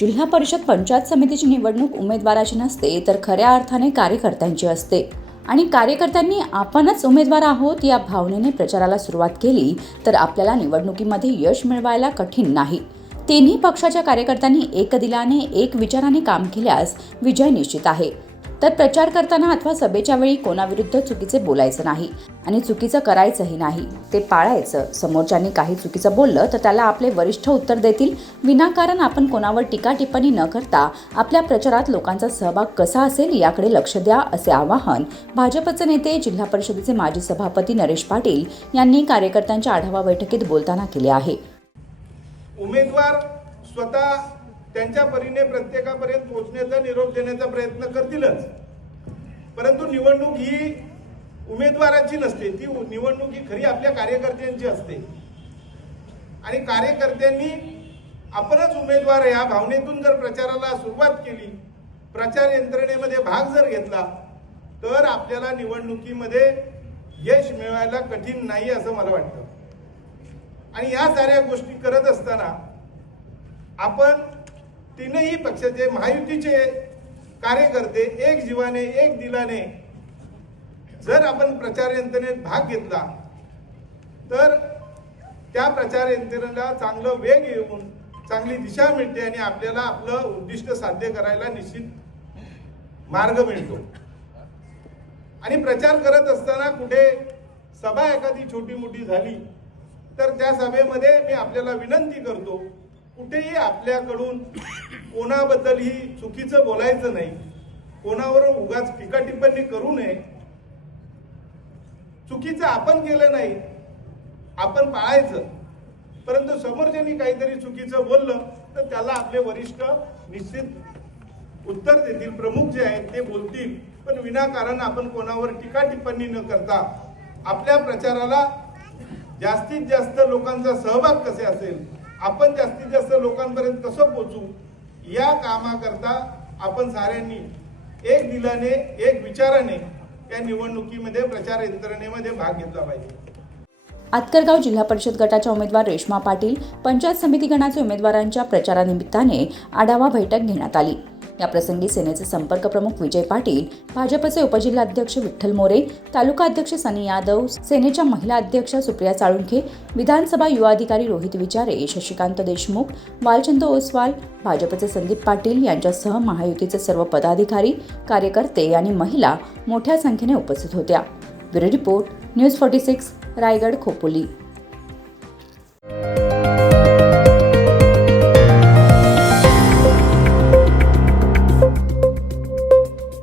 जिल्हा परिषद पंचायत समितीची निवडणूक उमेदवाराची नसते तर खऱ्या अर्थाने कार्यकर्त्यांची असते. आणि कार्यकर्त्यांनी आपणच उमेदवार आहोत या भावनेने प्रचाराला सुरुवात केली तर आपल्याला निवडणुकीमध्ये यश मिळवायला कठीण नाही. तिन्ही पक्षाच्या कार्यकर्त्यांनी एक दिलाने एक विचाराने काम केल्यास विजय निश्चित आहे. तर प्रचार करताना अथवा सभेच्या वेळी कोणाविरुद्ध चुकीचे बोलायचं नाही आणि चुकीचं करायचंही नाही. ते पाळायचं. समोरच्यांनी काही चुकीचं बोललं तर त्याला आपले वरिष्ठ उत्तर देतील. विनाकारण आपण कोणावर टीका टिप्पणी न करता आपल्या प्रचारात लोकांचा सहभाग कसा असेल याकडे लक्ष द्या असे आवाहन भाजपचे नेते जिल्हा परिषदेचे माजी सभापती नरेश पाटील यांनी कार्यकर्त्यांच्या आढावा बैठकीत बोलताना केले आहे. उमेदवार स्वतः त्यांच्या परीने प्रत्येकापर्यंत पोहोचण्याचा निरोप देण्याचा प्रयत्न करतीलच. परंतु निवडणूक ही उमेदवाराची नसते ती निवडणूक ही खरी आपल्या कार्यकर्त्यांची असते. आणि कार्यकर्त्यांनी आपणच उमेदवार या भावनेतून जर प्रचाराला सुरुवात केली प्रचार यंत्रणेमध्ये भाग जर घेतला तर आपल्याला निवडणुकीमध्ये यश मिळवायला कठीण नाही असं मला वाटतं. आणि या साऱ्या गोष्टी करत असताना आपण तीनही पक्षाचे महायुतीचे कार्यकर्ते एक जीवाने एक दिलाने जर आपण प्रचार यंत्रणेत भाग घेतला तर त्या प्रचार यंत्रणेला चांगलं वेग येऊन चांगली दिशा मिळते आणि आपल्याला आपलं उद्दिष्ट साध्य करायला निश्चित मार्ग मिळतो. आणि प्रचार करत असताना कुठे सभा एखादी छोटी मोठी झाली तर त्या सभेमध्ये मी आपल्याला विनंती करतो कुठेही आपल्याकडून कोणाबद्दलही चुकीचं बोलायचं नाही. कोणावर उगाच टीका टिप्पणी करू नये. चुकीचं आपण केलं नाही आपण पाळायचं. परंतु समोरच्यानी काहीतरी चुकीचं बोललं तर त्याला आपले वरिष्ठ निश्चित उत्तर देतील. प्रमुख जे आहेत ते बोलतील. पण विनाकारण आपण कोणावर टीका टिप्पणी न करता आपल्या प्रचाराला जास्तीत जास्त लोकांचा सहभाग कसे असेल आपण जास्तीत जास्त लोकांपर्यंत कसं पोचू या कामाकरता आपण साऱ्यांनी एक दिलाने एक विचाराने या निवडणुकीमध्ये प्रचार यंत्रणेमध्ये भाग घेतला पाहिजे. आतकरगाव जिल्हा परिषद गटाच्या उमेदवार रेश्मा पाटील पंचायत समिती गणाचे उमेदवारांच्या प्रचारानिमित्ताने आढावा बैठक घेण्यात आली. याप्रसंगी सेनेचे संपर्क प्रमुख विजय पाटील भाजपचे उपजिल्हाध्यक्ष विठ्ठल मोरे तालुका अध्यक्ष सनी यादव सेनेच्या महिला अध्यक्ष सुप्रिया साळुंखे विधानसभा युवा अधिकारी रोहित विचारे शशिकांत देशमुख वालचंद ओसवाल भाजपचे संदीप पाटील यांच्यासह महायुतीचे सर्व पदाधिकारी कार्यकर्ते आणि महिला मोठ्या संख्येने उपस्थित होत्या. Bureau report news forty six Raigad Khopoli.